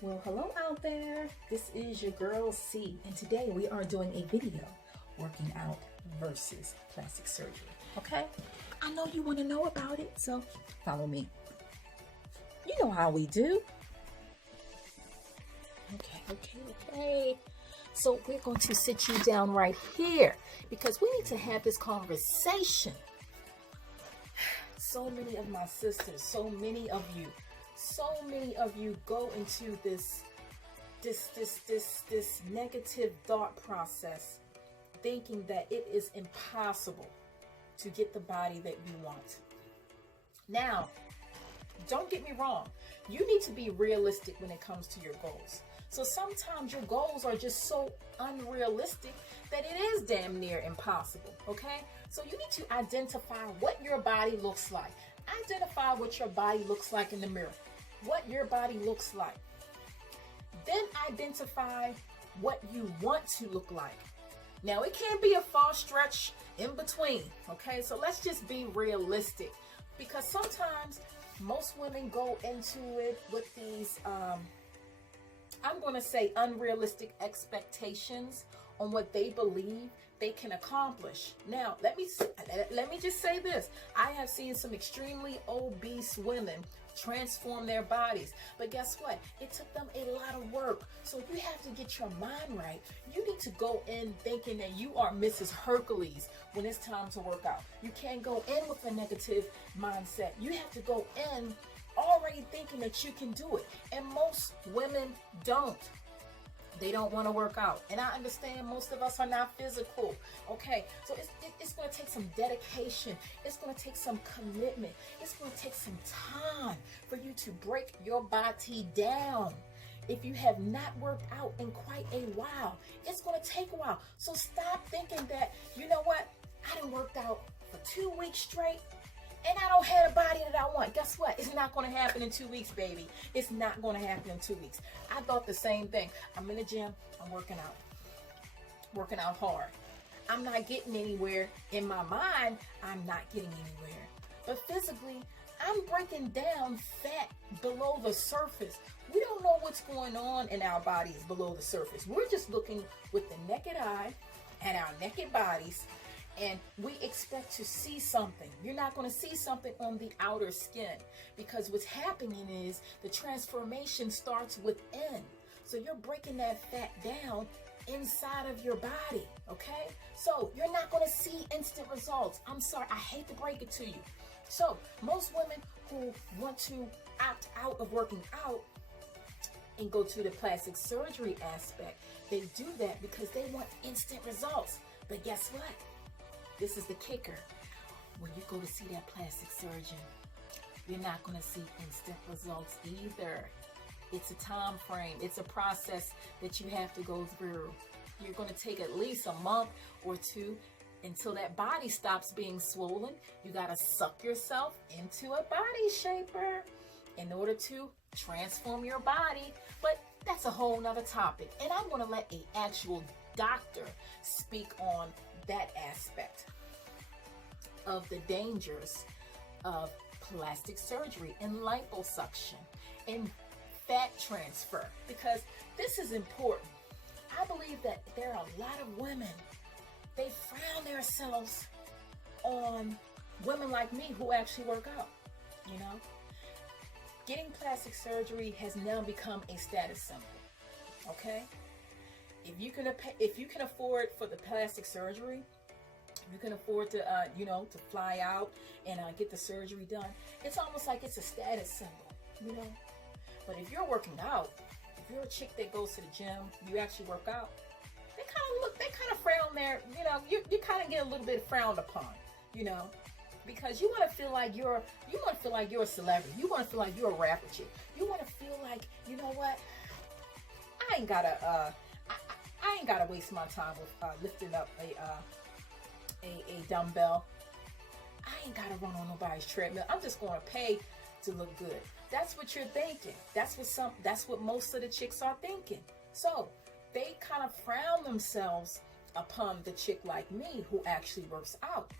Well, hello out there. This is your girl C, and today we are doing a video working out versus plastic surgery. Okay? I know you want to know about it, so follow me. You know how we do. Okay. So we're going to sit you down right here because we need to have this conversation. So many of my sisters, so many of you go into this negative thought process, thinking that it is impossible to get the body that you want. Now, don't get me wrong. You need to be realistic when it comes to your goals. So sometimes your goals are just so unrealistic that it is damn near impossible, okay? So you need to identify what your body looks like. Identify what your body looks like in the mirror. What your body looks like. Then identify what you want to look like. Now, it can't be a far stretch in between, okay? So let's just be realistic, because sometimes most women go into it with these I'm going to say unrealistic expectations on what they believe they can accomplish. Now, let me just say this. I have seen some extremely obese women transform their bodies, but guess what? It took them a lot of work. So you have to get your mind right. You need to go in thinking that you are Mrs. Hercules when it's time to work out. You can't go in with a negative mindset. You have to go in already thinking that you can do it, and most women don't. They don't want to work out, and I understand most of us are not physical, okay? So it's going to take some dedication. It's going to take some commitment. It's going to take some time for you to break your body down. If you have not worked out in quite a while, it's going to take a while. So stop thinking that, you know what, I done worked out for 2 weeks straight and I don't have a body that I want. Guess what? It's not going to happen in 2 weeks, baby. It's not going to happen in 2 weeks. I thought the same thing. I'm in the gym. I'm working out hard. I'm not getting anywhere. In my mind, I'm not getting anywhere. But physically, I'm breaking down fat below the surface. We don't know what's going on in our bodies below the surface. We're just looking with the naked eye at our naked bodies, and we expect to see something. You're not going to see something on the outer skin, because what's happening is the transformation starts within. So you're breaking that fat down inside of your body, okay? So you're not going to see instant results. I'm sorry, I hate to break it to you. So most women who want to opt out of working out and go to the plastic surgery aspect, they do that because they want instant results. But guess what? This is the kicker. When you go to see that plastic surgeon, you're not going to see instant results either. It's a time frame. It's a process that you have to go through. You're going to take at least a month or two until that body stops being swollen. You got to suck yourself into a body shaper in order to transform your body. But that's a whole nother topic. And I'm going to let an actual doctor speak on that aspect of the dangers of plastic surgery and liposuction and fat transfer, because this is important. I believe that there are a lot of women, they frown themselves on women like me who actually work out. You know, getting plastic surgery has now become a status symbol. Okay, if you can afford for the plastic surgery, you can afford to to fly out and get the surgery done. It's almost like it's a status symbol, But if you're working out, if you're a chick that goes to the gym, you actually work out, they kind of frown there. You kind of get a little bit frowned upon, because you want to feel like you're a celebrity. You want to feel like you're a rapper chick. You want to feel like, you know what? I ain't gotta waste my time with lifting up a dumbbell. I ain't gotta run on nobody's treadmill. I'm just gonna pay to look good. That's what you're thinking. That's what most of the chicks are thinking. So they kind of frown themselves upon the chick like me who actually works out,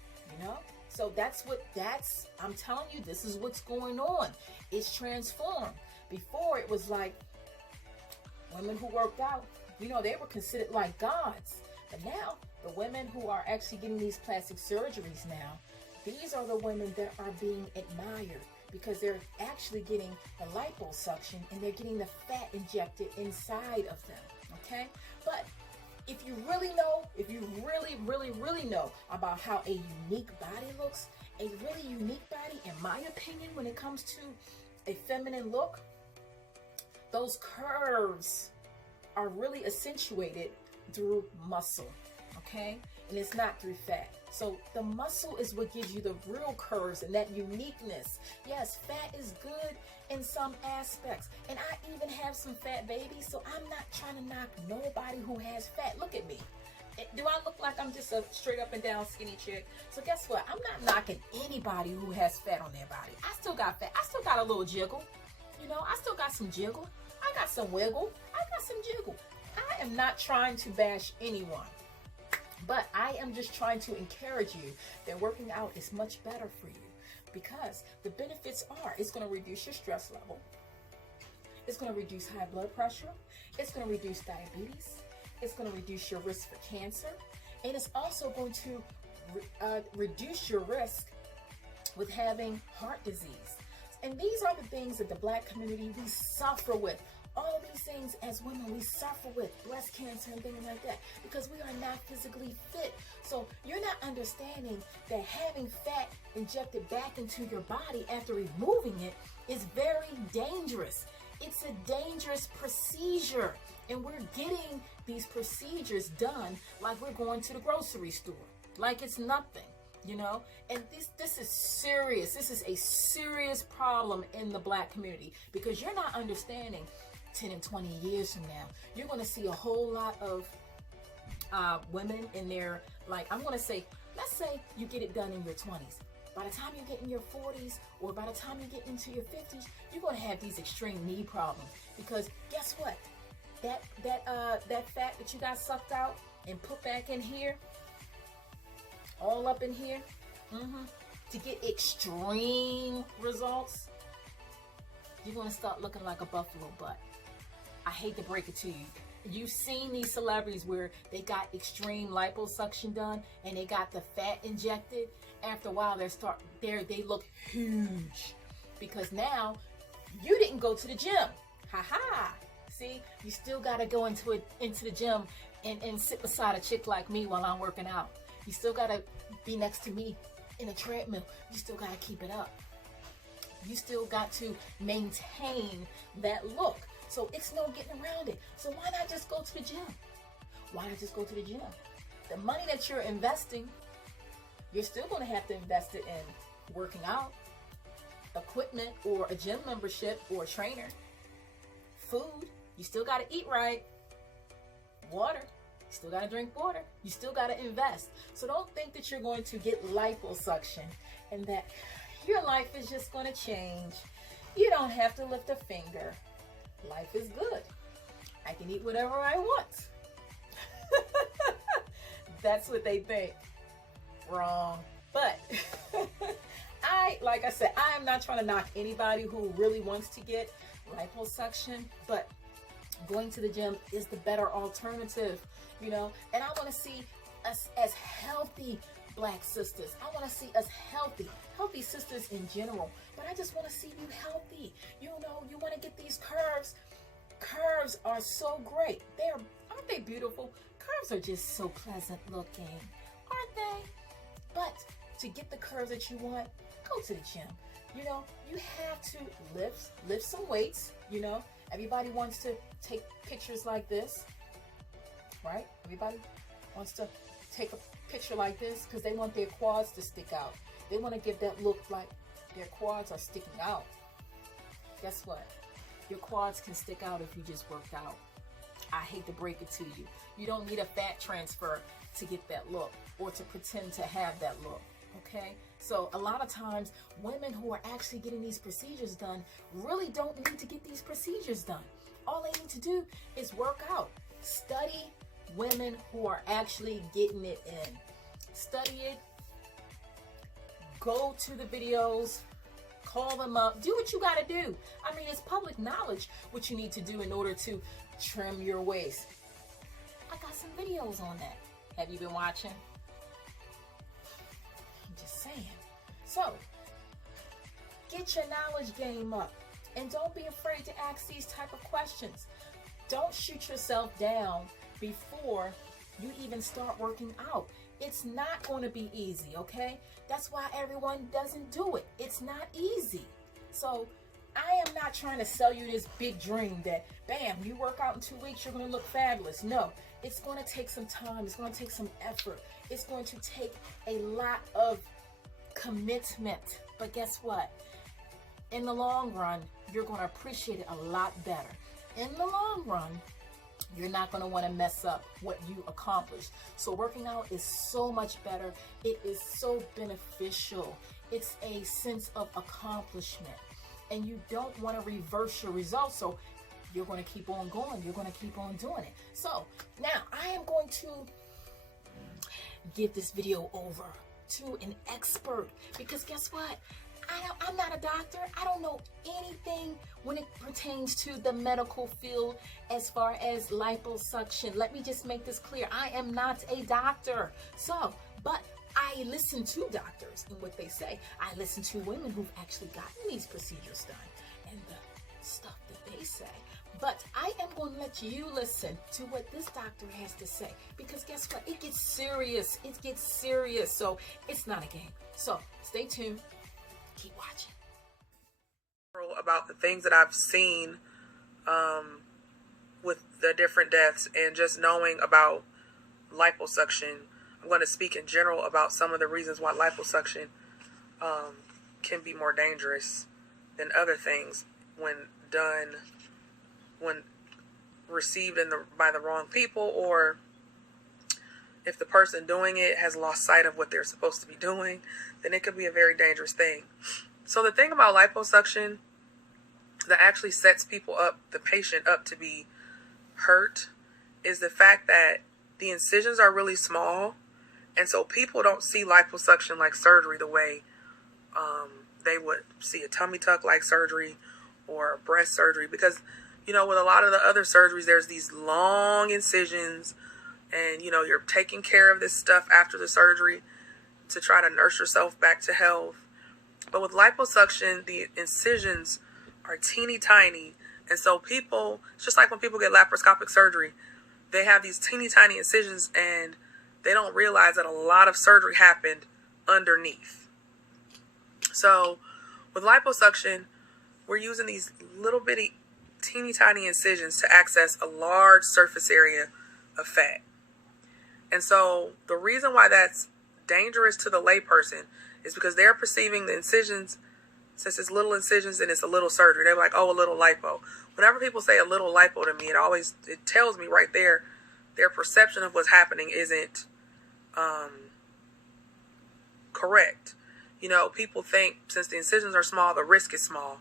So I'm telling you, this is what's going on. It's transformed. Before it was like, Women who worked out, you know, they were considered like gods. But now, the women who are actually getting these plastic surgeries now, these are the women that are being admired because they're actually getting the liposuction and they're getting the fat injected inside of them, okay? But if you really know, if you really know about how a unique body looks, a really unique body, in my opinion, when it comes to a feminine look, those curves are really accentuated through muscle, okay? And it's not through fat. So the muscle is what gives you the real curves and that uniqueness. Yes, fat is good in some aspects. And I even have some fat babies, so I'm not trying to knock nobody who has fat. Look at me. Do I look like I'm just a straight up and down skinny chick? So guess what? I'm not knocking anybody who has fat on their body. I still got fat. I still got a little jiggle. You know, I still got some jiggle. I got some wiggle. I got some jiggle. I am not trying to bash anyone. But I am just trying to encourage you that working out is much better for you because the benefits are it's going to reduce your stress level. It's going to reduce high blood pressure. It's going to reduce diabetes. It's going to reduce your risk for cancer. And it's also going to reduce your risk with having heart disease. And these are the things that the Black community, we suffer with. All of these things as women we suffer with, breast cancer and things like that, because we are not physically fit. So you're not understanding that having fat injected back into your body after removing it is very dangerous. It's a dangerous procedure. And we're getting these procedures done like we're going to the grocery store, like it's nothing. You know, and this is serious. This is a serious problem in the Black community because you're not understanding 10 and 20 years from now, you're going to see a whole lot of women in their, like, I'm going to say, let's say you get it done in your 20s. By the time you get in your 40s or by the time you get into your 50s, you're going to have these extreme knee problems because guess what? That fat that you got sucked out and put back in here, all up in here, to get extreme results, you're going to start looking like a buffalo butt. I hate to break it to you. You've seen these celebrities where they got extreme liposuction done and they got the fat injected. After a while, they look huge because now you didn't go to the gym. See, you still got to go into the gym and sit beside a chick like me while I'm working out. You still got to be next to me in a treadmill. You still got to keep it up. You still got to maintain that look. So it's no getting around it. So why not just go to the gym? Why not just go to the gym? The money that you're investing, you're still going to have to invest it in working out, equipment, or a gym membership, or a trainer. Food, you still got to eat right. Water, you still got to drink water. You still got to invest. So don't think that you're going to get liposuction and that your life is just going to change. You don't have to lift a finger. Life is good. I can eat whatever I want. That's what they think. Wrong. But like I said, I am not trying to knock anybody who really wants to get liposuction, but going to the gym is the better alternative, you know. And I want to see us as healthy Black sisters. I want to see us healthy sisters in general. But I just want to see you healthy. You know, you want to get these curves. Curves are so great. Aren't they beautiful? Curves are just so pleasant looking, aren't they? But to get the curves that you want, go to the gym. You know, you have to lift some weights. You know, everybody wants to take pictures like this, right? Everybody wants to take a picture like this because they want their quads to stick out. They want to give that look like their quads are sticking out. Guess what? Your quads can stick out if you just worked out. I hate to break it to you. You don't need a fat transfer to get that look or to pretend to have that look. Okay? So a lot of times women who are actually getting these procedures done really don't need to get these procedures done. All they need to do is work out. Study women who are actually getting it in. Study it. Go to the videos. Call them up. Do what you got to do. I mean, it's public knowledge what you need to do in order to trim your waist. I got some videos on that. Have you been watching? I'm just saying. So, get your knowledge game up. And don't be afraid to ask these type of questions. Don't shoot yourself down before you even start working out. It's not going to be easy, okay? That's why everyone doesn't do it. It's not easy. So I am not trying to sell you this big dream that, bam, you work out in 2 weeks, you're going to look fabulous. No, it's going to take some time. It's going to take some effort. It's going to take a lot of commitment. But guess what? In the long run, you're going to appreciate it a lot better. In the long run, you're not going to want to mess up what you accomplished. So working out is so much better. It is so beneficial. It's a sense of accomplishment. And you don't want to reverse your results. So you're going to keep on going. You're going to keep on doing it. So now I am going to give this video over to an expert, because guess what? I'm not a doctor. I don't know anything when it pertains to the medical field as far as liposuction. Let me just make this clear. I am not a doctor. But I listen to doctors and what they say. I listen to women who've actually gotten these procedures done and the stuff that they say. But I am going to let you listen to what this doctor has to say, because guess what? It gets serious. It gets serious. So it's not a game. So stay tuned. Keep watching. About the things that I've seen with the different deaths and just knowing about liposuction, I'm going to speak in general about some of the reasons why liposuction can be more dangerous than other things when done, when received by the wrong people, or if the person doing it has lost sight of what they're supposed to be doing, then it could be a very dangerous thing. So the thing about liposuction that actually sets people up, the patient up to be hurt, is the fact that the incisions are really small. And so people don't see liposuction like surgery the way they would see a tummy tuck like surgery or breast surgery. Because, with a lot of the other surgeries, there's these long incisions and, you're taking care of this stuff after the surgery to try to nurse yourself back to health. But with liposuction, the incisions are teeny tiny. And so people, it's just like when people get laparoscopic surgery, they have these teeny tiny incisions and they don't realize that a lot of surgery happened underneath. So with liposuction, we're using these little bitty teeny tiny incisions to access a large surface area of fat. And so the reason why that's dangerous to the layperson is because they're perceiving the incisions, since it's little incisions and it's a little surgery. They're like, oh, a little lipo. Whenever people say a little lipo to me, it tells me right there, their perception of what's happening isn't correct. People think since the incisions are small, the risk is small.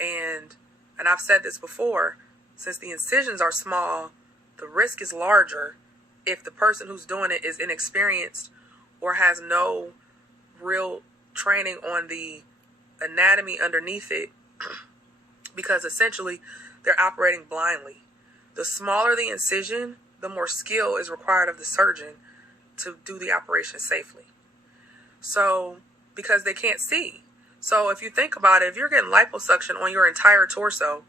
And I've said this before, since the incisions are small, the risk is larger if the person who's doing it is inexperienced or has no real training on the anatomy underneath it, because essentially they're operating blindly. The smaller the incision, the more skill is required of the surgeon to do the operation safely. So, because they can't see. So if you think about it, if you're getting liposuction on your entire torso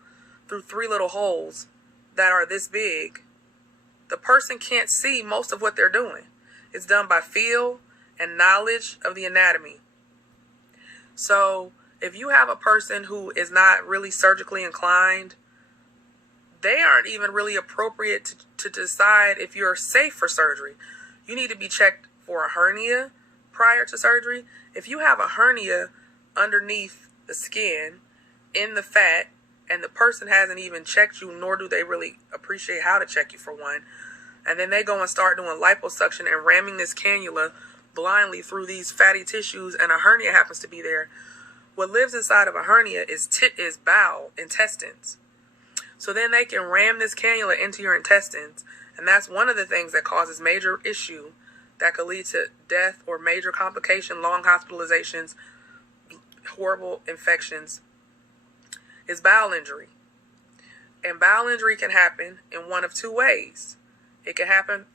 through 3 little holes that are this big, the person can't see most of what they're doing. It's done by feel and knowledge of the anatomy. So if you have a person who is not really surgically inclined, they aren't even really appropriate to decide if you're safe for surgery. You need to be checked for a hernia prior to surgery. If you have a hernia underneath the skin in the fat and the person hasn't even checked you, nor do they really appreciate how to check you for one, and then they go and start doing liposuction and ramming this cannula blindly through these fatty tissues, and a hernia happens to be there, what lives inside of a hernia is bowel, intestines. So then they can ram this cannula into your intestines, and that's one of the things that causes major issue that could lead to death or major complication, long hospitalizations, horrible infections, is bowel injury. And bowel injury can happen in one of two ways. It can happen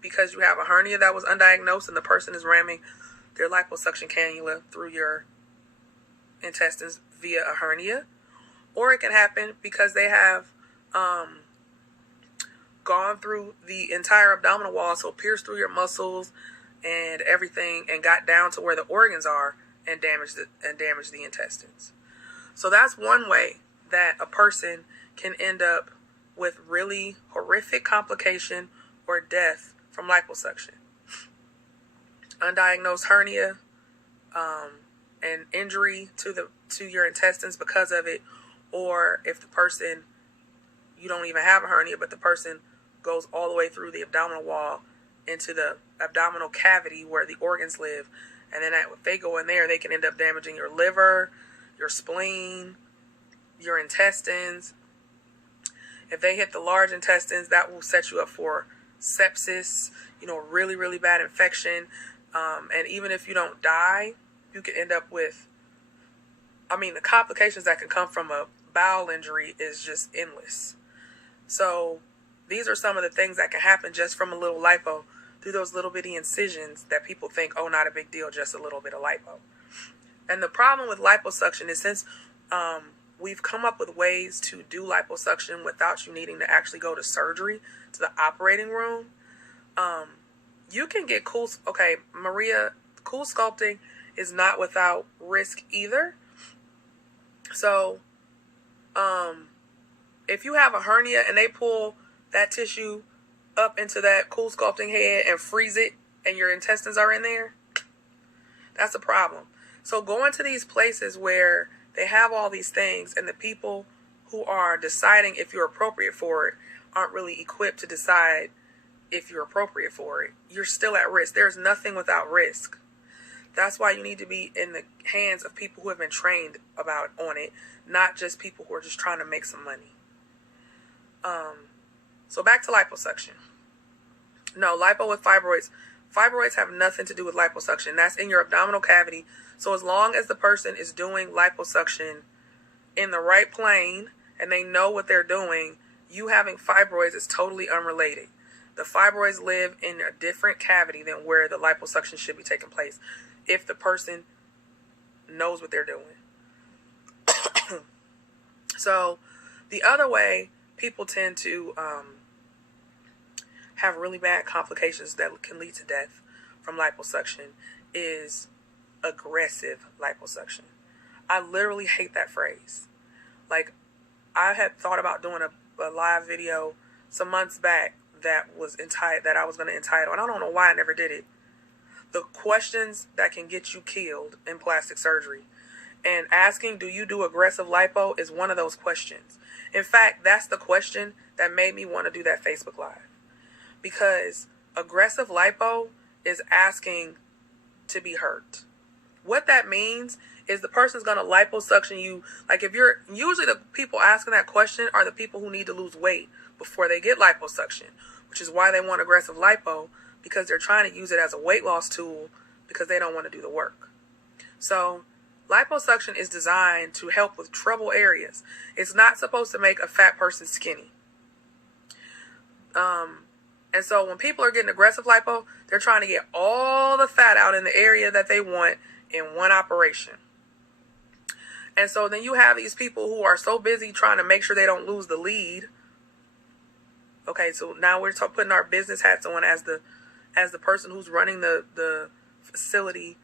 because you have a hernia that was undiagnosed and the person is ramming their liposuction cannula through your intestines via a hernia. Or it can happen because they have gone through the entire abdominal wall, so pierced through your muscles and everything, and got down to where the organs are and damaged the intestines. So that's one way that a person can end up with really horrific complication or death from liposuction. Undiagnosed hernia, and injury to your intestines because of it, or if the person, you don't even have a hernia, but the person goes all the way through the abdominal wall into the abdominal cavity where the organs live, and then if they go in there, they can end up damaging your liver, your spleen, your intestines. If they hit the large intestines, that will set you up for sepsis, really, really bad infection. And even if you don't die, you can end up with, the complications that can come from a bowel injury is just endless. So these are some of the things that can happen just from a little lipo through those little bitty incisions that people think, oh, not a big deal, just a little bit of lipo. And the problem with liposuction is since we've come up with ways to do liposuction without you needing to actually go to surgery, to the operating room, you can get cool. Okay, Maria, cool sculpting is not without risk either. So, if you have a hernia and they pull that tissue up into that cool sculpting head and freeze it and your intestines are in there, that's a problem. So going to these places where they have all these things and the people who are deciding if you're appropriate for it aren't really equipped to decide if you're appropriate for it, you're still at risk. There's nothing without risk. That's why you need to be in the hands of people who have been trained on it, not just people who are just trying to make some money. So back to liposuction. No, lipo with fibroids. Fibroids have nothing to do with liposuction. That's in your abdominal cavity. So as long as the person is doing liposuction in the right plane and they know what they're doing, you having fibroids is totally unrelated. The fibroids live in a different cavity than where the liposuction should be taking place if the person knows what they're doing. So the other way people tend to have really bad complications that can lead to death from liposuction is aggressive liposuction. I literally hate that phrase. Like, I had thought about doing a live video some months back that I was going to entitle, and I don't know why I never did it, the questions that can get you killed in plastic surgery. And asking, do you do aggressive lipo, is one of those questions. In fact, that's the question that made me want to do that Facebook Live. Because aggressive lipo is asking to be hurt. What that means is the person's going to liposuction you. Like, usually the people asking that question are the people who need to lose weight before they get liposuction, which is why they want aggressive lipo, because they're trying to use it as a weight loss tool because they don't want to do the work. So liposuction is designed to help with trouble areas. It's not supposed to make a fat person skinny. And so when people are getting aggressive lipo, they're trying to get all the fat out in the area that they want in one operation. And so then you have these people who are so busy trying to make sure they don't lose the lead. Okay, so now we're putting our business hats on as the person who's running the facility.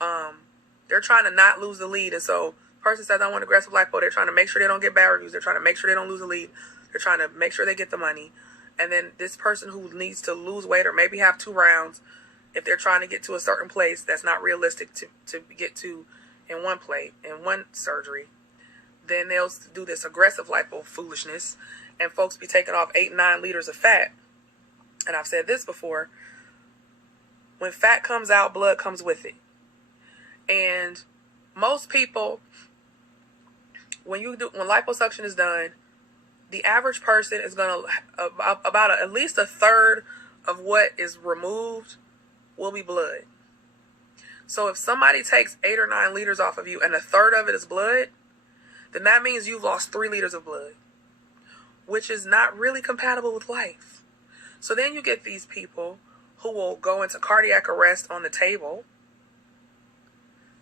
They're trying to not lose the lead. And so the person says, I want aggressive lipo. They're trying to make sure they don't get bad reviews. They're trying to make sure they don't lose the lead. They're trying to make sure they get the money. And then this person who needs to lose weight or maybe have 2 rounds, if they're trying to get to a certain place that's not realistic to get to in one surgery, then they'll do this aggressive lipo foolishness, and folks be taking off 8-9 liters of fat. And I've said this before, when fat comes out, blood comes with it. And most people, when liposuction is done, the average person is going to, about at least a third of what is removed will be blood. So if somebody takes 8 or 9 liters off of you and a third of it is blood, then that means you've lost 3 liters of blood. which is not really compatible with life. So then you get these people who will go into cardiac arrest on the table.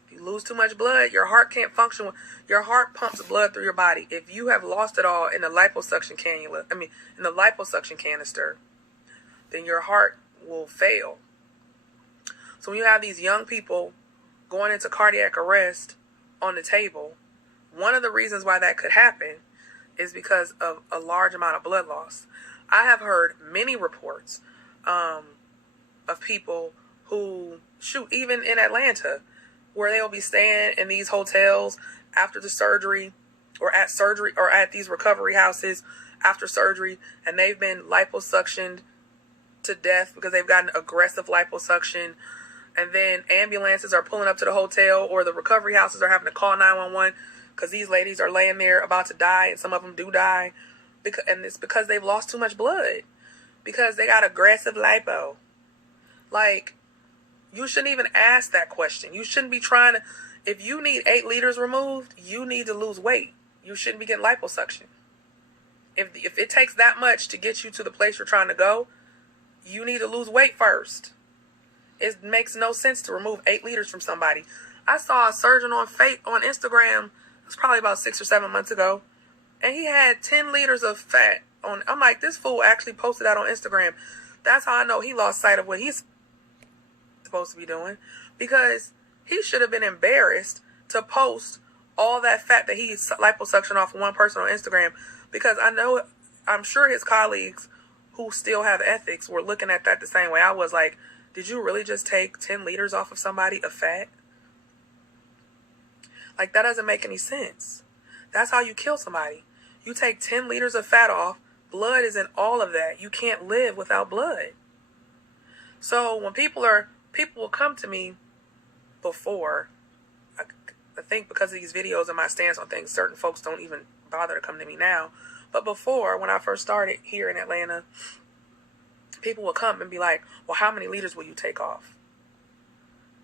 If you lose too much blood, your heart can't function. Your heart pumps blood through your body. If you have lost it all in the liposuction in the liposuction canister, then your heart will fail. So when you have these young people going into cardiac arrest on the table, one of the reasons why that could happen is because of a large amount of blood loss. I have heard many reports of people who, even in Atlanta, where they'll be staying in these hotels after the surgery or at these recovery houses after surgery, and they've been liposuctioned to death because they've gotten aggressive liposuction. And then ambulances are pulling up to the hotel, or the recovery houses are having to call 911 because these ladies are laying there about to die, and some of them do die. And it's because they've lost too much blood, because they got aggressive lipo. Like, you shouldn't even ask that question. You shouldn't be trying to, if you need 8 liters removed, you need to lose weight. You shouldn't be getting liposuction. If it takes that much to get you to the place you're trying to go, you need to lose weight first. It makes no sense to remove 8 liters from somebody. I saw a surgeon on Instagram, it was probably about 6 or 7 months ago, and he had 10 liters of fat on. I'm like, this fool actually posted that on Instagram. That's how I know he lost sight of what he's supposed to be doing, because he should have been embarrassed to post all that fat that he liposuctioned off one person on Instagram, because I'm sure his colleagues who still have ethics were looking at that the same way I was. Like, did you really just take 10 liters off of somebody of fat? Like, that doesn't make any sense. That's how you kill somebody. You take 10 liters of fat off. Blood is in all of that. You can't live without blood. So when people will come to me before, I think because of these videos and my stance on things, certain folks don't even bother to come to me now. But before, when I first started here in Atlanta, people would come and be like, well, how many liters will you take off?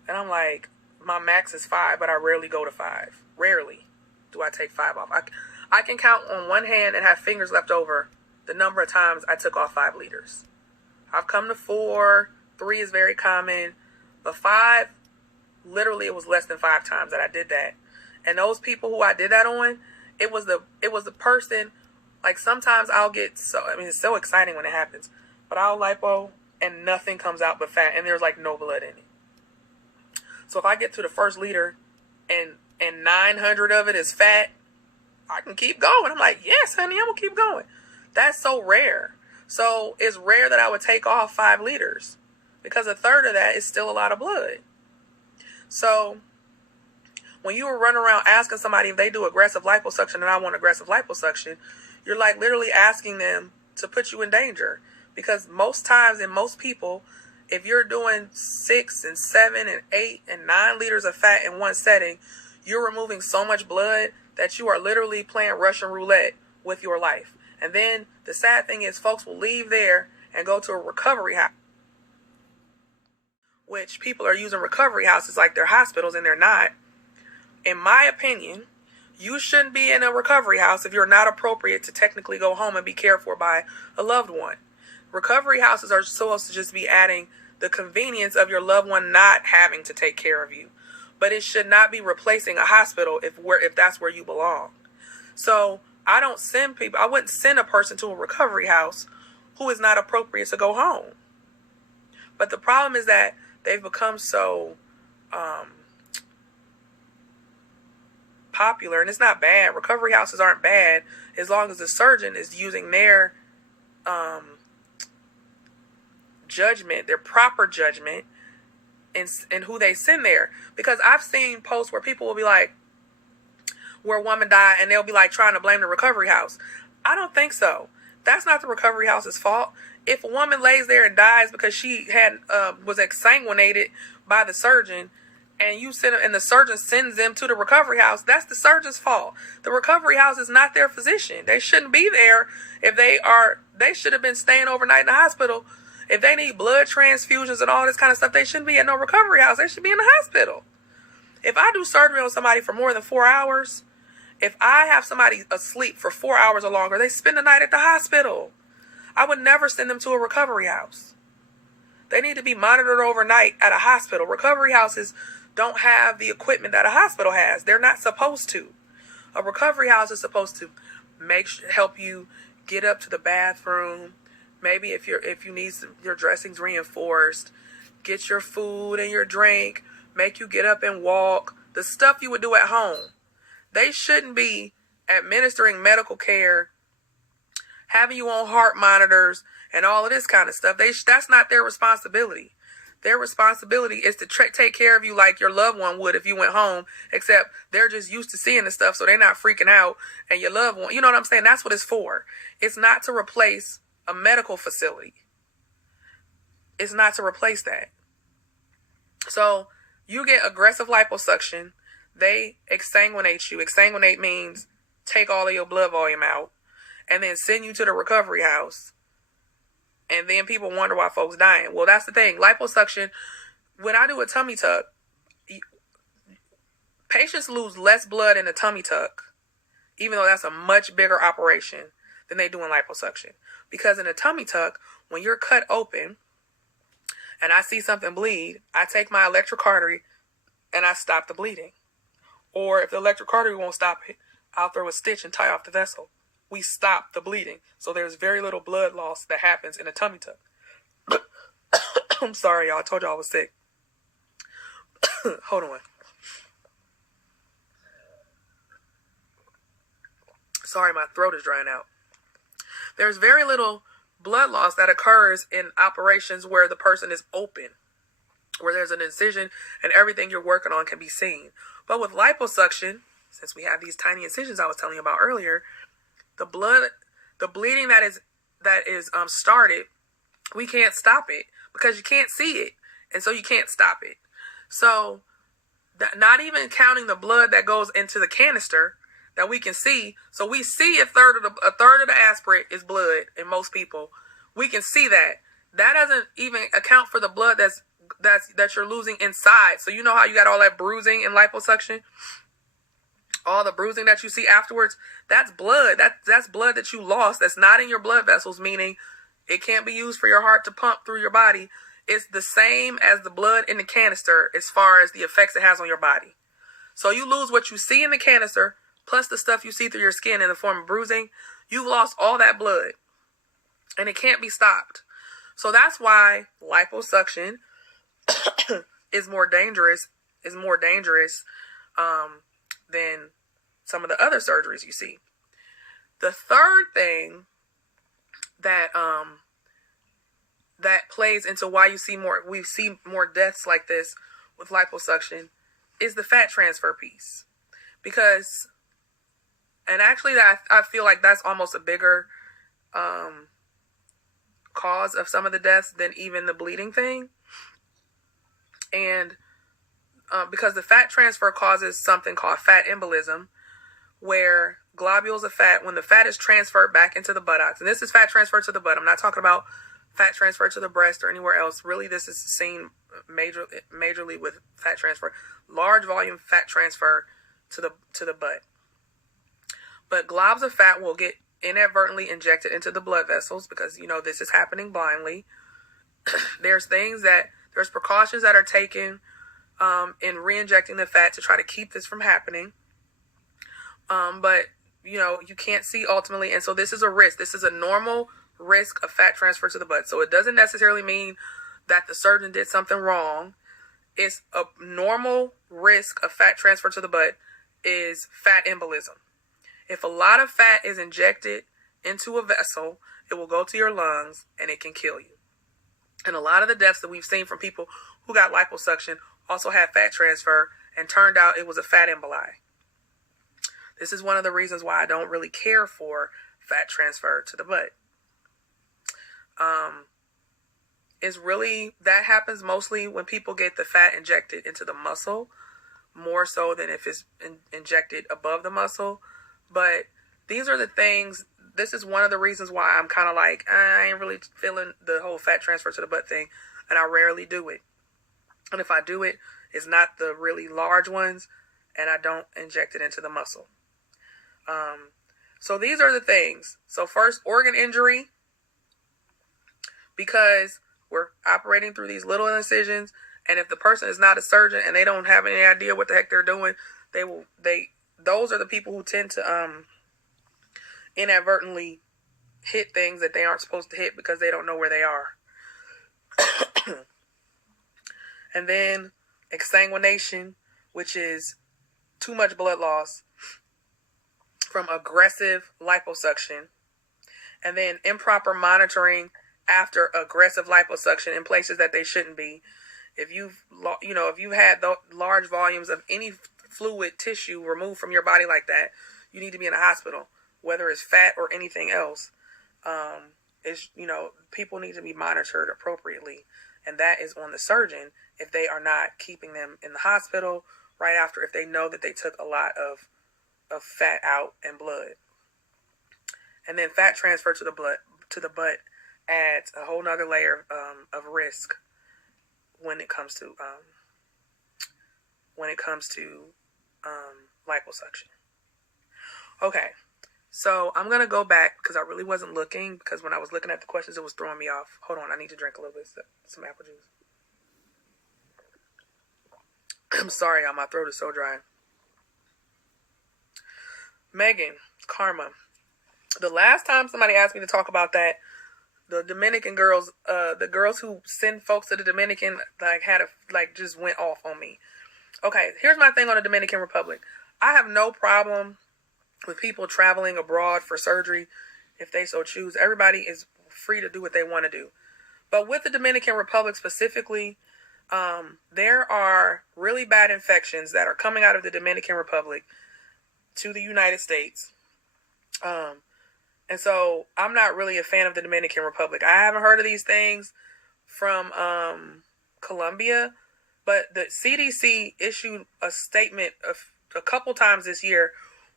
And I'm like, my max is 5, but I rarely go to 5. Rarely do I take 5 off. I can count on one hand and have fingers left over the number of times I took off 5 liters. I've come to 4, 3 is very common, but 5, literally it was less than 5 times that I did that. And those people who I did that on, it was the person, like, sometimes I'll get it's so exciting when it happens, but I'll lipo and nothing comes out but fat, and there's like no blood in it. So if I get to the first liter and 900 of it is fat, I can keep going. I'm like, yes, honey, I'm gonna keep going. That's so rare. So it's rare that I would take off 5 liters, because a third of that is still a lot of blood. So when you were running around asking somebody if they do aggressive liposuction and I want aggressive liposuction, you're like literally asking them to put you in danger. Because most times, in most people, if you're doing 6 and 7 and 8 and 9 liters of fat in one setting, you're removing so much blood that you are literally playing Russian roulette with your life. And then the sad thing is, folks will leave there and go to a recovery house, which people are using recovery houses like they're hospitals, and they're not. In my opinion, you shouldn't be in a recovery house if you're not appropriate to technically go home and be cared for by a loved one. Recovery houses are supposed to just be adding the convenience of your loved one not having to take care of you. But it should not be replacing a hospital if that's where you belong. So I wouldn't send a person to a recovery house who is not appropriate to go home. But the problem is that they've become so popular, and it's not bad. Recovery houses aren't bad as long as the surgeon is using their judgment, their proper judgment in who they send there. Because I've seen posts where people will be like, where a woman died, and they'll be like trying to blame the recovery house. I don't think so. That's not the recovery house's fault. If a woman lays there and dies because she was exsanguinated by the surgeon, and the surgeon sends them to the recovery house, that's the surgeon's fault. The recovery house is not their physician. They shouldn't be there. They should have been staying overnight in the hospital. If they need blood transfusions and all this kind of stuff, they shouldn't be in no recovery house. They should be in the hospital. If I do surgery on somebody for more than 4 hours If I have somebody asleep for 4 hours or longer, they spend the night at the hospital. I would never send them to a recovery house. They need to be monitored overnight at a hospital. Recovery houses don't have the equipment that a hospital has. They're not supposed to. A recovery house is supposed to help you get up to the bathroom. Maybe if you need your dressings reinforced, get your food and your drink, make you get up and walk. The stuff you would do at home. They shouldn't be administering medical care, having you on heart monitors, and all of this kind of stuff. That's not their responsibility. Their responsibility is to take care of you like your loved one would if you went home, except they're just used to seeing the stuff, so they're not freaking out. And your loved one, you know what I'm saying? That's what it's for. It's not to replace a medical facility. It's not to replace that. So you get aggressive liposuction. They exsanguinate you. Exsanguinate means take all of your blood volume out and then send you to the recovery house. And then people wonder why folks dying. Well, that's the thing. Liposuction, when I do a tummy tuck, patients lose less blood in a tummy tuck, even though that's a much bigger operation than they do in liposuction. Because in a tummy tuck, when you're cut open and I see something bleed, I take my electric artery and I stop the bleeding. Or if the electric artery won't stop it, I'll throw a stitch and tie off the vessel. We stop the bleeding. So there's very little blood loss that happens in a tummy tuck. I'm sorry, y'all. I told y'all I was sick. Hold on. Sorry, my throat is drying out. There's very little blood loss that occurs in operations where the person is open, where there's an incision and everything you're working on can be seen. But with liposuction, since we have these tiny incisions I was telling you about earlier, the bleeding that is started, we can't stop it because you can't see it, and so you can't stop it. So, not even counting the blood that goes into the canister that we can see. So we see a third of the aspirate is blood in most people. We can see that. That doesn't even account for the blood that you're losing inside. So you know how you got all that bruising in liposuction? All the bruising that you see afterwards, that's blood. That's blood that you lost. That's not in your blood vessels, meaning it can't be used for your heart to pump through your body. It's the same as the blood in the canister as far as the effects it has on your body. So you lose what you see in the canister, plus the stuff you see through your skin in the form of bruising. You've lost all that blood, and it can't be stopped. So that's why liposuction is more dangerous than some of the other surgeries you see. The third thing that plays into why we see more deaths like this with liposuction is the fat transfer piece. Because, and actually I feel like that's almost a bigger cause of some of the deaths than even the bleeding thing. And because the fat transfer causes something called fat embolism, where globules of fat, when the fat is transferred back into the buttocks, and this is fat transfer to the butt. I'm not talking about fat transfer to the breast or anywhere else. Really, this is seen majorly with fat transfer, large volume fat transfer to the butt. But globs of fat will get inadvertently injected into the blood vessels because, this is happening blindly. There's precautions that are taken in re-injecting the fat to try to keep this from happening. But, you can't see ultimately. And so this is a risk. This is a normal risk of fat transfer to the butt. So it doesn't necessarily mean that the surgeon did something wrong. It's a normal risk of fat transfer to the butt is fat embolism. If a lot of fat is injected into a vessel, it will go to your lungs and it can kill you. And a lot of the deaths that we've seen from people who got liposuction also had fat transfer and turned out it was a fat emboli. This is one of the reasons why I don't really care for fat transfer to the butt. That happens mostly when people get the fat injected into the muscle, more so than if it's injected above the muscle. But these are the things, this is one of the reasons why I'm kind of like, I ain't really feeling the whole fat transfer to the butt thing, and I rarely do it. And if I do it, it's not the really large ones, and I don't inject it into the muscle. So these are the things. So first, organ injury, because we're operating through these little incisions, and if the person is not a surgeon and they don't have any idea what the heck they're doing, those are the people who tend to inadvertently hit things that they aren't supposed to hit because they don't know where they are. And then exsanguination, which is too much blood loss from aggressive liposuction. And then improper monitoring after aggressive liposuction in places that they shouldn't be. If you've had large volumes of any fluid tissue removed from your body like that, you need to be in a hospital, whether it's fat or anything else. People need to be monitored appropriately, and that is on the surgeon if they are not keeping them in the hospital right after, if they know that they took a lot of fat out and blood. And then fat transfer to the butt adds a whole nother layer of risk when it comes to liposuction. Okay, so I'm gonna go back because I really wasn't looking, because when I was looking at the questions it was throwing me off. Hold on, I need to drink a little bit some apple juice. I'm sorry, y'all, my throat is so dry. Megan, karma. The last time somebody asked me to talk about that, the Dominican girls, the girls who send folks to the Dominican, just went off on me. Okay, here's my thing on the Dominican Republic. I have no problem with people traveling abroad for surgery if they so choose. Everybody is free to do what they want to do. But with the Dominican Republic specifically, there are really bad infections that are coming out of the Dominican Republic to the United States. And so I'm not really a fan of the Dominican Republic. I haven't heard of these things from Colombia, but the CDC issued a statement a couple times this year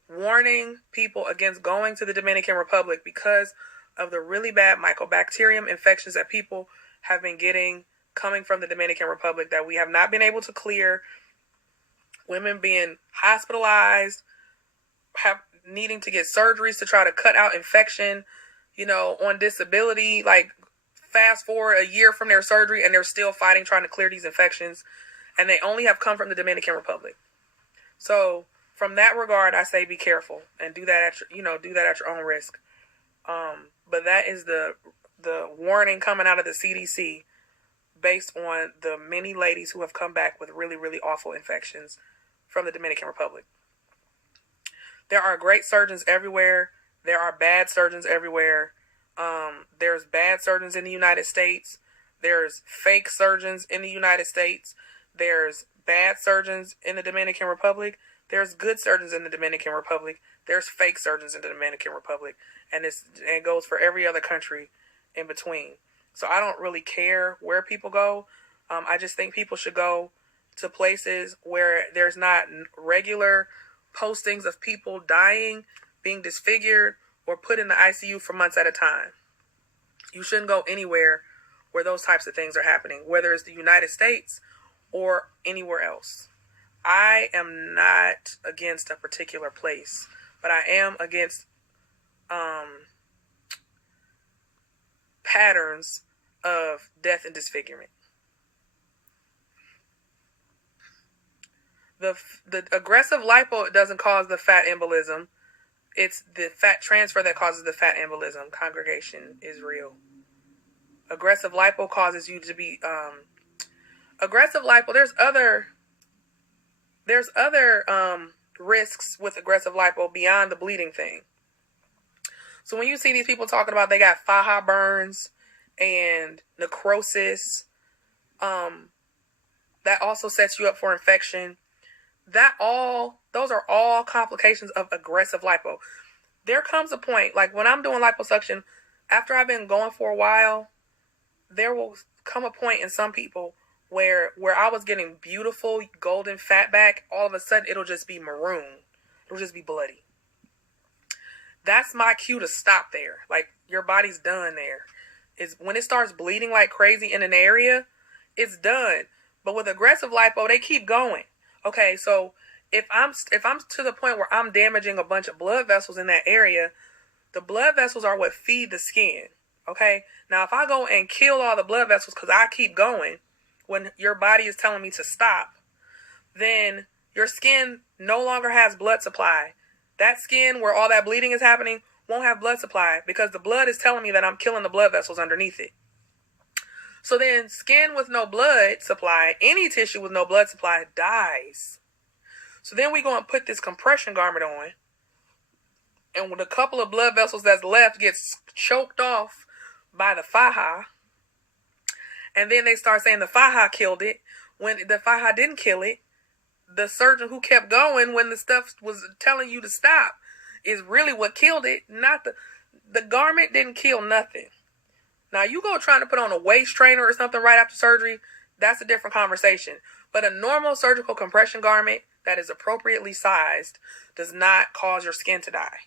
warning people against going to the Dominican Republic because of the really bad mycobacterium infections that people have been getting coming from the Dominican Republic that we have not been able to clear. Women being hospitalized, needing to get surgeries to try to cut out infection, on disability, like fast forward a year from their surgery and they're still fighting, trying to clear these infections, and they only have come from the Dominican Republic. So from that regard, I say be careful and do that at your own risk. But that is the warning coming out of the CDC based on the many ladies who have come back with really, really awful infections from the Dominican Republic. There are great surgeons everywhere. There are bad surgeons everywhere. There's bad surgeons in the United States. There's fake surgeons in the United States. There's bad surgeons in the Dominican Republic. There's good surgeons in the Dominican Republic. There's fake surgeons in the Dominican Republic. And it goes for every other country in between. So I don't really care where people go. I just think people should go to places where there's not regular postings of people dying, being disfigured, or put in the ICU for months at a time. You shouldn't go anywhere where those types of things are happening, whether it's the United States or anywhere else. I am not against a particular place, but I am against patterns of death and disfigurement. The aggressive lipo doesn't cause the fat embolism. It's the fat transfer that causes the fat embolism. Congregation is real. Aggressive lipo causes you to be aggressive lipo. There's other risks with aggressive lipo beyond the bleeding thing. So when you see these people talking about they got faja burns and necrosis, that also sets you up for infection. Those are all complications of aggressive lipo. There comes a point, like when I'm doing liposuction, after I've been going for a while, there will come a point in some people where I was getting beautiful golden fat back, all of a sudden it'll just be maroon. It'll just be bloody. That's my cue to stop there. Like, your body's done there. It's when it starts bleeding like crazy in an area, it's done. But with aggressive lipo, they keep going. Okay, so if I'm to the point where I'm damaging a bunch of blood vessels in that area, the blood vessels are what feed the skin. Okay? Now, if I go and kill all the blood vessels because I keep going when your body is telling me to stop, then your skin no longer has blood supply. That skin where all that bleeding is happening won't have blood supply because the blood is telling me that I'm killing the blood vessels underneath it. So then skin with no blood supply, any tissue with no blood supply dies. So then we go and put this compression garment on, and with a couple of blood vessels that's left gets choked off by the faja, and then they start saying the faja killed it when the faja didn't kill it. The surgeon who kept going when the stuff was telling you to stop is really what killed it, not the garment didn't kill nothing. Now you go trying to put on a waist trainer or something right after surgery, that's a different conversation. But a normal surgical compression garment that is appropriately sized does not cause your skin to die.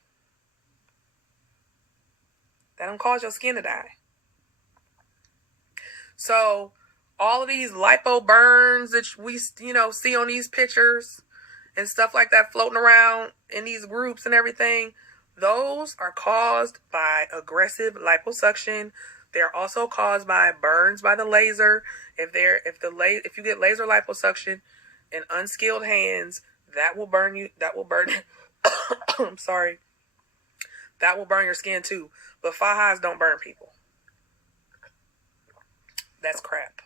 That don't cause your skin to die. So all of these lipo burns that we, see on these pictures and stuff like that floating around in these groups and everything, those are caused by aggressive liposuction. They're also caused by burns by the laser. If you get laser liposuction in unskilled hands, that will burn you. That will burn. I'm sorry. That will burn your skin too. But fajas don't burn people. That's crap.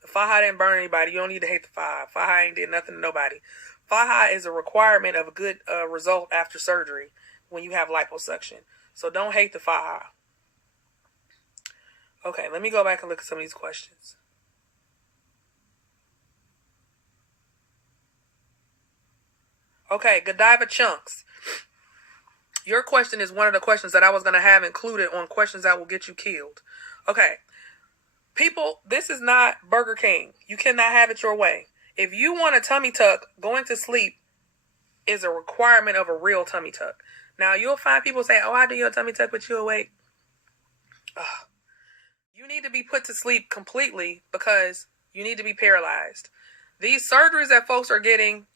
The faja didn't burn anybody. You don't need to hate the faja. Faja ain't did nothing to nobody. Faja is a requirement of a good result after surgery when you have liposuction. So don't hate the faja. Okay, let me go back and look at some of these questions. Okay, Godiva Chunks. Your question is one of the questions that I was going to have included on questions that will get you killed. Okay. People, this is not Burger King. You cannot have it your way. If you want a tummy tuck, going to sleep is a requirement of a real tummy tuck. Now, you'll find people say, oh, I do your tummy tuck, but you awake. Ugh. You need to be put to sleep completely because you need to be paralyzed. These surgeries that folks are getting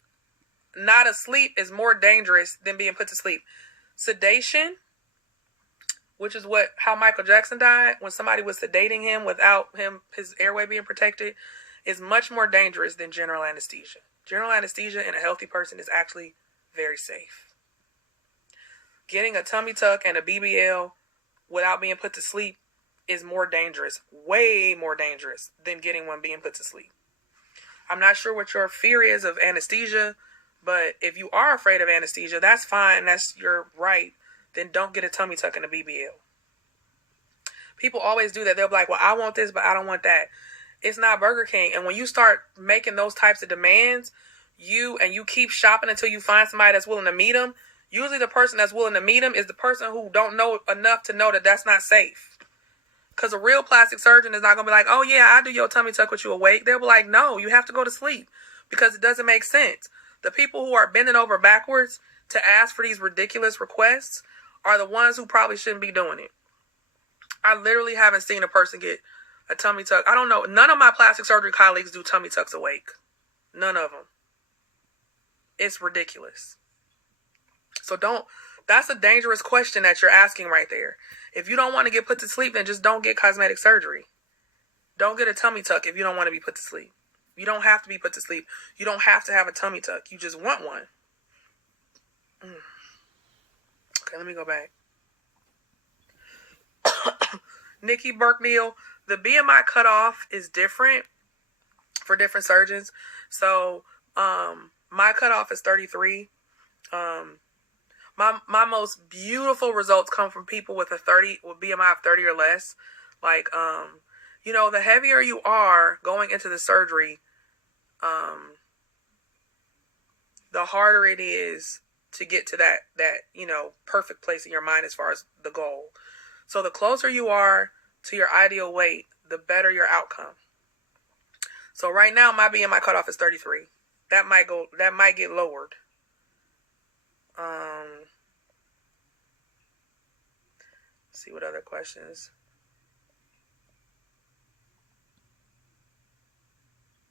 not asleep is more dangerous than being put to sleep. Sedation, which is how Michael Jackson died, when somebody was sedating him without his airway being protected, is much more dangerous than general anesthesia. General anesthesia in a healthy person is actually very safe. Getting a tummy tuck and a BBL without being put to sleep is more dangerous, way more dangerous than getting one being put to sleep. I'm not sure what your fear is of anesthesia, but if you are afraid of anesthesia, that's fine. That's your right. Then don't get a tummy tuck and a BBL. People always do that. They'll be like, well, I want this, but I don't want that. It's not Burger King. And when you start making those types of demands, you keep shopping until you find somebody that's willing to meet them. Usually the person that's willing to meet them is the person who don't know enough to know that that's not safe. Because a real plastic surgeon is not going to be like, oh, yeah, I'll do your tummy tuck with you awake. They'll be like, no, you have to go to sleep because it doesn't make sense. The people who are bending over backwards to ask for these ridiculous requests are the ones who probably shouldn't be doing it. I literally haven't seen a person get a tummy tuck. I don't know. None of my plastic surgery colleagues do tummy tucks awake. None of them. It's ridiculous. So that's a dangerous question that you're asking right there. If you don't want to get put to sleep, then just don't get cosmetic surgery. Don't get a tummy tuck if you don't want to be put to sleep. You don't have to be put to sleep. You don't have to have a tummy tuck. You just want one. Okay, let me go back. Nikki Burkneal, the BMI cutoff is different for different surgeons. So, my cutoff is 33. My most beautiful results come from people with BMI of 30 or less. Like, the heavier you are going into the surgery, the harder it is to get to that perfect place in your mind as far as the goal. So the closer you are to your ideal weight, the better your outcome. So right now my BMI cutoff is 33. That might get lowered. See what other questions.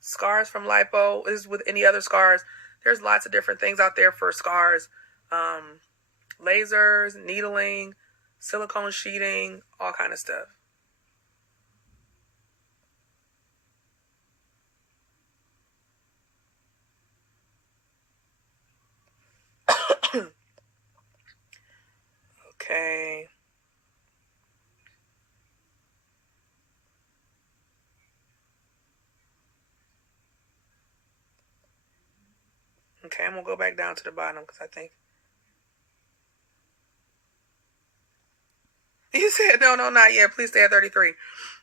scars from lipo, is with any other scars. There's lots of different things out there for scars. Lasers, needling, silicone sheeting, all kind of stuff. Okay. Okay, I'm going to go back down to the bottom because I think. You said, no, not yet. Please stay at 33.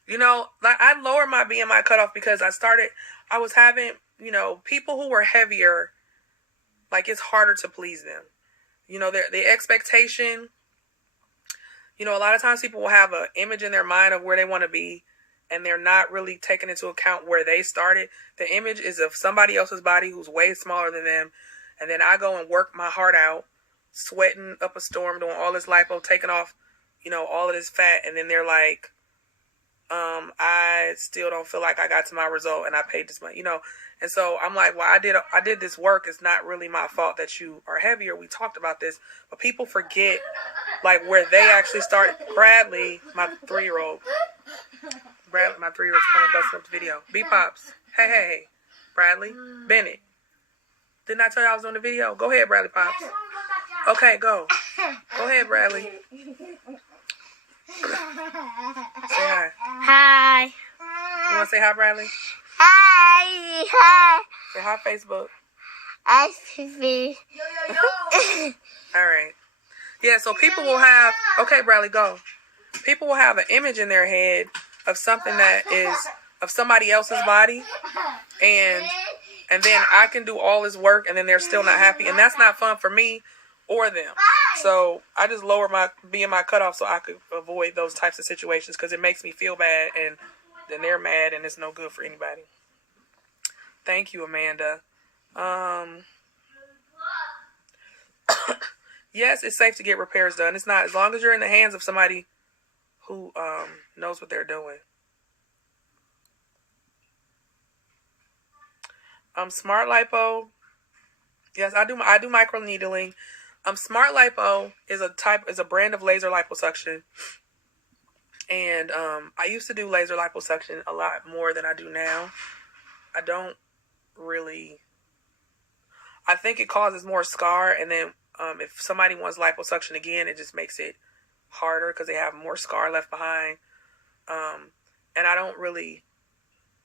You know, like I lowered my BMI cutoff because I was having, people who were heavier, like it's harder to please them. The expectation, a lot of times people will have an image in their mind of where they want to be, and they're not really taking into account where they started. The image is of somebody else's body who's way smaller than them, and then I go and work my heart out, sweating up a storm, doing all this lipo, taking off, all of this fat, and then they're like, I still don't feel like I got to my result, and I paid this money, And so I'm like, well, I did this work. It's not really my fault that you are heavier. We talked about this, but people forget like where they actually started. Bradley, my 3-year-old, coming busting up the video. B Pops, hey, Bradley, Bennett. Didn't I tell you I was on the video? Go ahead, Bradley Pops. Okay, go ahead, Bradley. Say hi. Hi. You want to say hi, Bradley? Hi. Say hi, Facebook. Hi, Fifi. All right. Yeah, so people will have... Okay, Bradley, go. People will have an image in their head of something that is of somebody else's body. And then I can do all this work and then they're still not happy. And that's not fun for me or them. So I just lower my BMI cutoff so I could avoid those types of situations because it makes me feel bad and then they're mad and it's no good for anybody. Thank you, Amanda. Yes, it's safe to get repairs done. It's not, as long as you're in the hands of somebody who knows what they're doing. Smart lipo. Yes, I do microneedling. Smart lipo is a brand of laser liposuction. And I used to do laser liposuction a lot more than I do now. I don't really... I think it causes more scar, and then if somebody wants liposuction again, it just makes it harder because they have more scar left behind. And I don't really...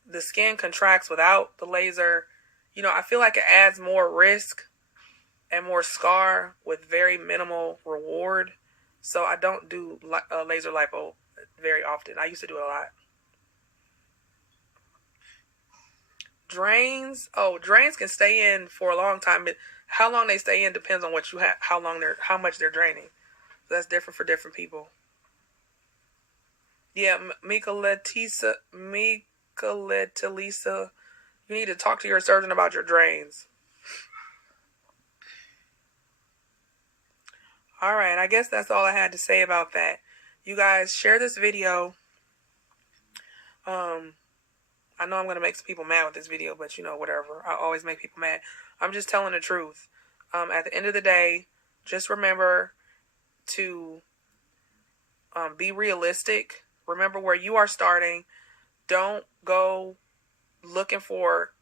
The skin contracts without the laser. I feel like it adds more risk and more scar with very minimal reward. So I don't do laser lipo very often. I used to do it a lot. Drains. Oh, drains can stay in for a long time, but how long they stay in depends on what you have, how much they're draining. So that's different for different people. Yeah, Mika Letisa, you need to talk to your surgeon about your drains. All right, I guess that's all I had to say about that. You guys, share this video. I know I'm going to make some people mad with this video, but whatever. I always make people mad. I'm just telling the truth. At the end of the day, just remember to be realistic. Remember where you are starting. Don't go looking for